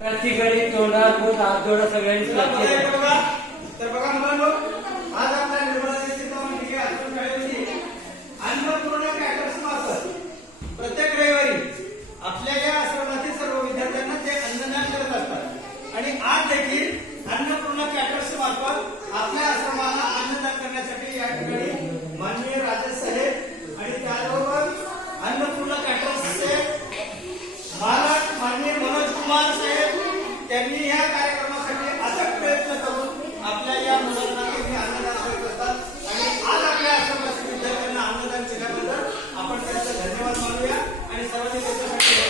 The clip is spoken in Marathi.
प्रत्येकाने तोंडात बोट हात जोडा सगळ्यांनी तर बघा मुलांनो, आज आपल्या निर्मला चिंतामणी शाळेची अन्नपूर्णा कॅटर्स मार्फत प्रत्येक रविवारी आपल्या या आश्रमातील सर्व विद्यार्थ्यांना ते अन्नदान करत असतात आणि आज देखील अन्नपूर्णा कॅटर्स मार्फत आपल्या आश्रमाला अन्नदान करण्यासाठी या ठिकाणी माननीय राजेश साहेब आणि त्याबरोबर अन्नपूर्णा कॅटर्सचे मालक माननीय मनोज कुमार साहेब त्यांनी या कार्यक्रमासाठी अथक प्रयत्न करून आपल्या या मुलांना अन्नदान करत असतात आणि आज आपल्या आश्रमातील विद्यार्थ्यांना अन्नदान केल्याबद्दल आपण त्यांचा धन्यवाद मानूया आणि सर्वांनी त्यांच्यासाठी